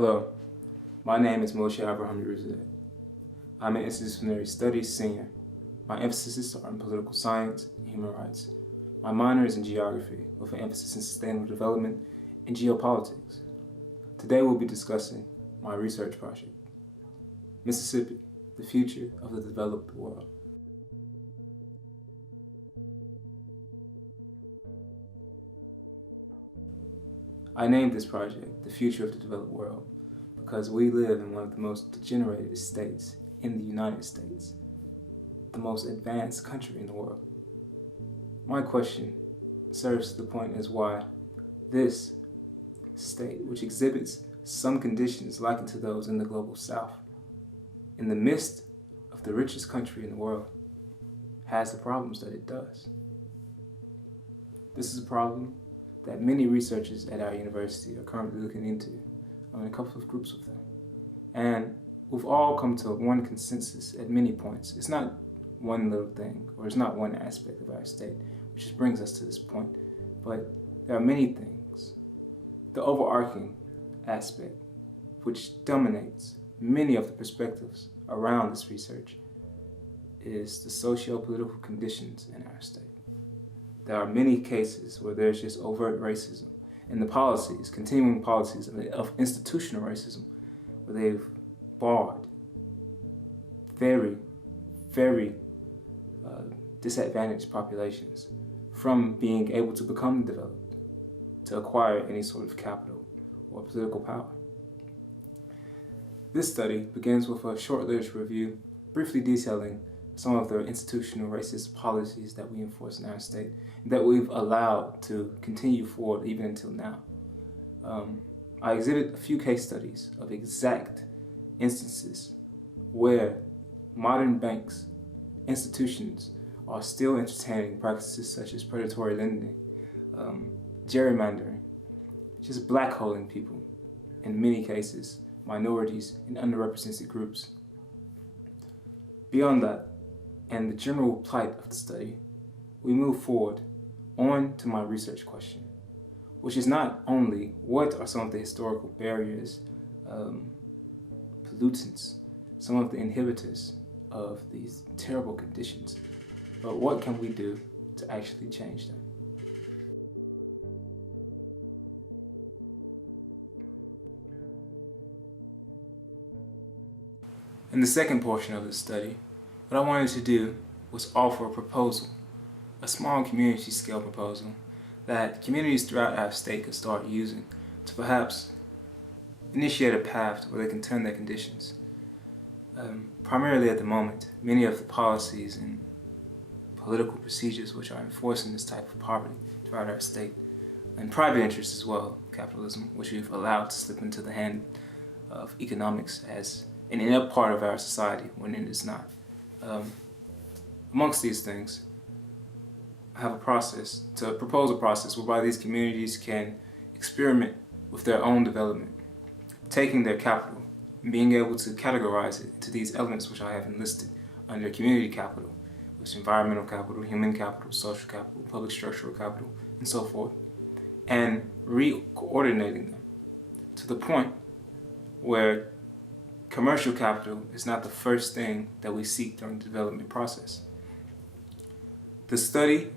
Hello, my name is Mosheh Yeroozedek. I'm an interdisciplinary studies senior. My emphasis are in political science and human rights. My minor is in geography with an emphasis in sustainable development and geopolitics. Today we'll be discussing my research project, Mississippi, the future of the developed world. I named this project The Future of the Developed World because we live in one of the most degenerated states in the United States, the most advanced country in the world. My question serves to the point as why this state, which exhibits some conditions likened to those in the global south, in the midst of the richest country in the world, has the problems that it does. This is a problem that many researchers at our university are currently looking into. I'm in a couple of groups with them. And we've all come to one consensus at many points. It's not one little thing, or it's not one aspect of our state, which just brings us to this point. But there are many things. The overarching aspect, which dominates many of the perspectives around this research, is the socio-political conditions in our state. There are many cases where there's just overt racism, and the policies, continuing policies of institutional racism, where they've barred very disadvantaged populations from being able to become developed, to acquire any sort of capital or political power. This study begins with a short literature review, briefly detailing some of the institutional racist policies that we enforce in our state, that we've allowed to continue forward even until now. I exhibit a few case studies of exact instances where modern banks, institutions, are still entertaining practices such as predatory lending, gerrymandering, just blackholing people, in many cases, minorities and underrepresented groups. Beyond that, and the general plight of the study, we move forward on to my research question, which is not only what are some of the historical barriers, pollutants, some of the inhibitors of these terrible conditions, but what can we do to actually change them? In the second portion of the study, what I wanted to do was offer a proposal, a small community scale proposal that communities throughout our state could start using to perhaps initiate a path where they can turn their conditions. Primarily at the moment, many of the policies and political procedures which are enforcing this type of poverty throughout our state, and private interests as well, capitalism, which we've allowed to slip into the hand of economics as an inner part of our society when it is not. Amongst these things, I have to propose a process whereby these communities can experiment with their own development, taking their capital and being able to categorize it into these elements which I have enlisted under community capital, which is environmental capital, human capital, social capital, public structural capital, and so forth, and re-coordinating them to the point where commercial capital is not the first thing that we seek during the development process. The study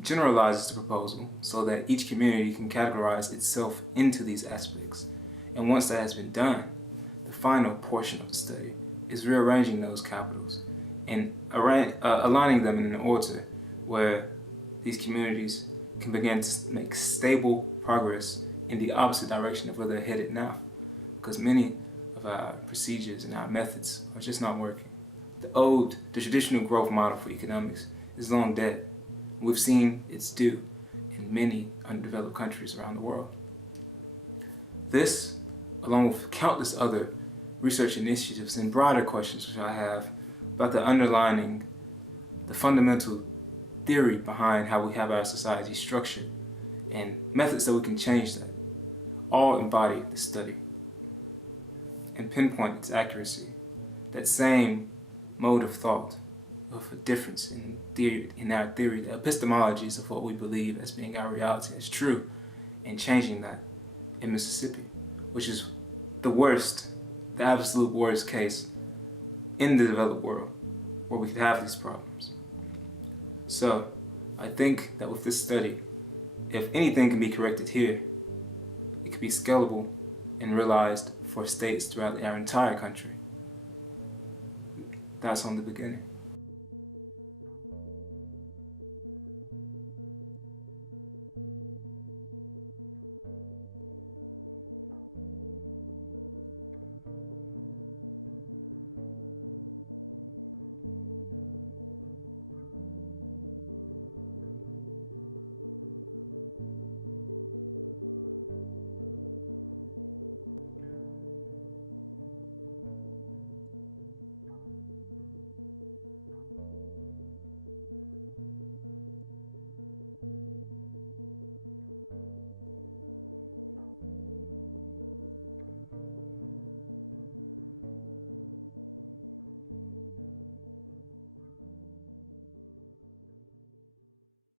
generalizes the proposal so that each community can categorize itself into these aspects. And once that has been done, the final portion of the study is rearranging those capitals and aligning them in an order where these communities can begin to make stable progress in the opposite direction of where they're headed now. Because many of our procedures and our methods are just not working. The traditional growth model for economics is long dead. We've seen its due in many undeveloped countries around the world. This, along with countless other research initiatives and broader questions which I have about the fundamental theory behind how we have our society structured and methods that we can change that, all embody the study and pinpoint its accuracy. That same mode of thought of a difference in our theory, the epistemologies of what we believe as being our reality as true, and changing that in Mississippi, which is the worst, the absolute worst case in the developed world where we could have these problems. So I think that with this study, if anything can be corrected here, it could be scalable and realized for states throughout our entire country. That's on the beginning.